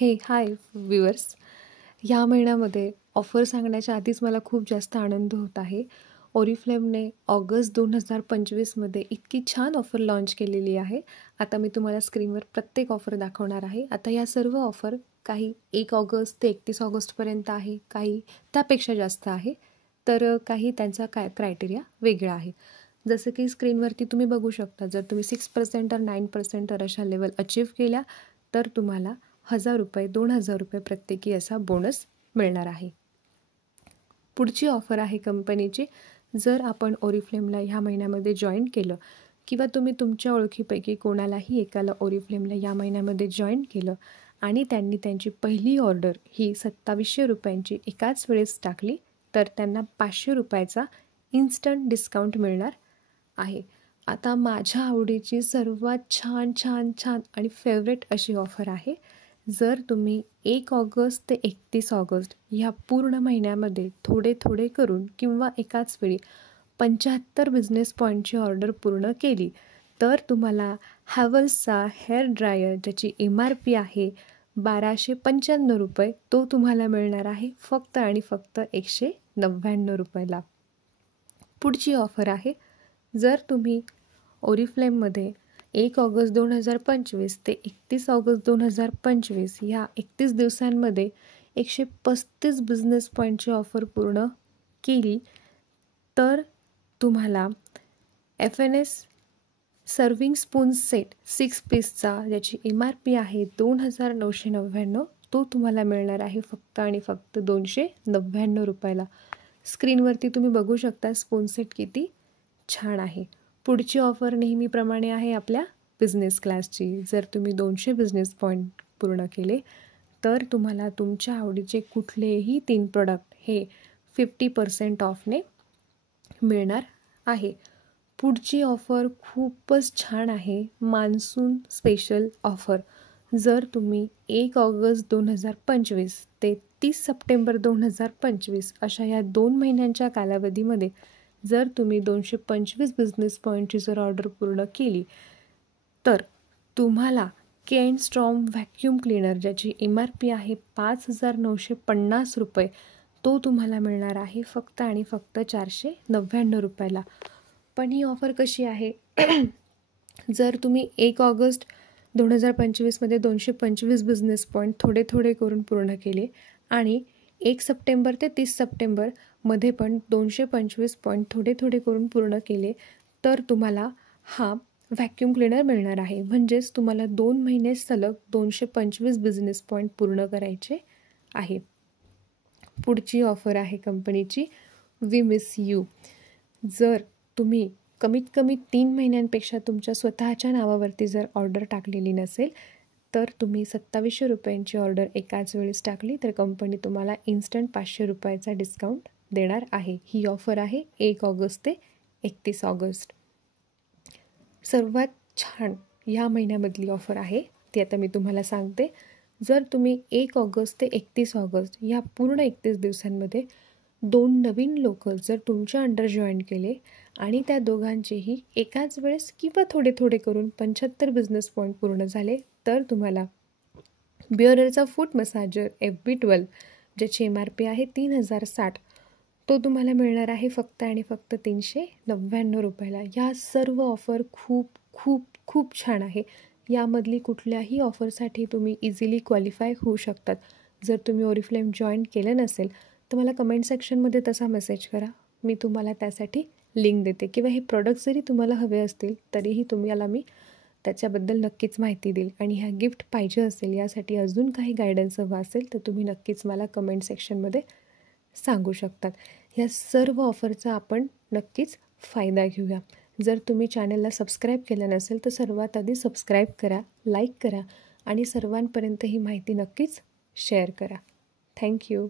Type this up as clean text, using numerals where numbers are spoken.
हाय viewers. ह्या महिन्यामध्ये offer सांगण्याच्या आधीच मला खूप जास्त आनंद होत आहे. ओरिफ्लेमने ऑगस्ट 2025मध्ये इतकी छान ऑफर लॉन्च केलेली आहे. आता मी तुम्हाला स्क्रीनवर प्रत्येक ऑफर दाखवणार आहे. आता या सर्व ऑफर काही 1 ऑगस्ट ते 31 ऑगस्टपर्यंत आहे, काही त्यापेक्षा जास्त आहे, तर काही त्यांचा क्रायटेरिया वेगळा आहे. जसं की स्क्रीनवरती तुम्ही बघू शकता, जर तुम्ही 6% और 9% अशा लेवल अचीव केल्या तर तुम्हाला ₹1000 ₹2000 प्रत्येकी असा बोनस मिळणार आहे. पुढची ऑफर आहे कंपनीची. जर आपण ओरिफ्लेमला ह्या महिन्यामध्ये जॉईन केलं किंवा तुम्ही तुमच्या ओळखीपैकी कोणालाही एकाला ओरिफ्लेमला या महिन्यामध्ये जॉईन केलं आणि त्यांनी त्यांची पहिली ऑर्डर ही ₹2700 एकाच वेळेस टाकली तर त्यांना ₹500 इन्स्टंट डिस्काउंट मिळणार आहे. आता माझ्या आवडीची सर्वात छान छान छान आणि फेवरेट अशी ऑफर आहे. जर तुम्ही 1 ऑगस्ट ते 31 ऑगस्ट ह्या पूर्ण महिन्यामध्ये थोडे थोडे करून किंवा एकाच वेळी 75 बिझनेस पॉईंटची ऑर्डर पूर्ण केली तर तुम्हाला हॅव्हल्सचा हेअर ड्रायर ज्याची MRP आहे ₹1295, तो तुम्हाला मिळणार आहे फक्त आणि फक्त ₹199. पुढची ऑफर आहे. जर तुम्ही ओरिफ्लेममध्ये 1 ऑगस्ट 2025 ते 31 ऑगस्ट 2025 ह्या 31 दिवसांमध्ये 135 बिझनेस पॉईंटची ऑफर पूर्ण केली तर तुम्हाला FNS सर्विंग स्पून सेट 6 पीसचा ज्याची MRP आहे ₹2999, तो तुम्हाला मिळणार आहे फक्त आणि फक्त ₹299. स्क्रीनवरती तुम्ही बघू शकता स्पून सेट किती छान आहे. पुढची ऑफर नेहमीप्रमाणे आहे आपल्या बिझनेस क्लासची. जर तुम्ही 200 बिझनेस पॉईंट पूर्ण केले तर तुम्हाला तुमच्या आवडीचे कुठलेही 3 प्रोडक्ट हे 50% ऑफने मिळणार आहे. पुढची ऑफर खूपच छान आहे, मान्सून स्पेशल ऑफर. जर तुम्ही 1 ऑगस्ट 2025 ते 30 सप्टेंबर 2025 अशा या 2 महिन्यांच्या कालावधीमध्ये जर तुम्ही 225 बिझनेस पॉईंटची जर ऑर्डर पूर्ण केली तर तुम्हाला केन स्ट्रॉम व्हॅक्यूम क्लीनर ज्याची MRP आहे ₹5950, तो तुम्हाला मिळणार आहे फक्त आणि फक्त ₹499. पण ही ऑफर कशी आहे? जर तुम्ही 1 ऑगस्ट 2025मध्ये 225 बिझनेस पॉईंट थोडे थोडे करून पूर्ण केले आणि 1 सप्टेंबर ते 30 सप्टेंबरमध्ये पण 225 पॉईंट थोडे थोडे करून पूर्ण केले तर तुम्हाला हा व्हॅक्यूम क्लीनर मिळणार आहे. म्हणजेच तुम्हाला 2 महिने सलग 225 बिझनेस पॉईंट पूर्ण करायचे आहे. पुढची ऑफर आहे कंपनीची वी मिस यू. जर तुम्ही कमीत कमी 3 महिन्यांपेक्षा तुमच्या स्वतःच्या नावावरती जर ऑर्डर टाकलेली नसेल तर तुम्ही ₹2700ची ऑर्डर एकाच वेळेस टाकली तर कंपनी तुम्हाला इन्स्टंट ₹500 डिस्काउंट देणार आहे. ही ऑफर आहे 1 ऑगस्ट ते 31 ऑगस्ट. सर्वात छान ह्या महिन्यामधली ऑफर आहे ती आता मी तुम्हाला सांगते. जर तुम्ही 1 ऑगस्ट ते 31 ऑगस्ट ह्या पूर्ण 31 दिवसांमध्ये 2 नवीन लोक जर तुमच्या अंडर जॉईन केले आणि त्या दोघांचेही एकाच वेळेस किंवा थोडे थोडे करून 75 बिझनेस पॉईंट पूर्ण झाले तर तुम्हाला बिअरचा फूट मसाजर FB12 ज्याची MRP आहे ₹3060, तो तुम्हाला मिळणार आहे फक्त आणि फक्त ₹399. या सर्व ऑफर खूप खूप खूप छान आहे. यामधली कुठल्याही ऑफरसाठी तुम्ही इझिली क्वालिफाय होऊ शकतात. जर तुम्ही ओरिफ्लेम जॉईन केलं नसेल तर मला कमेंट सेक्शनमध्ये तसा मेसेज करा, मी तुम्हाला त्यासाठी लिंक देते किंवा हे प्रोडक्ट जरी तुम्हाला हवे असतील तरीही तुम्हाला मी त्याच्याबद्दल नक्कीच माहिती देईल. आणि ह्या गिफ्ट पाहिजे असेल यासाठी अजून काही गायडन्स हवं असेल तर तुम्ही नक्कीच मला कमेंट सेक्शनमध्ये सांगू शकतात. ह्या सर्व ऑफरचा आपण नक्कीच फायदा घेऊया. जर तुम्ही चॅनलला सबस्क्राईब केलं नसेल तर सर्वात आधी सबस्क्राईब करा, लाईक करा आणि सर्वांपर्यंत ही माहिती नक्कीच शेअर करा. थँक्यू.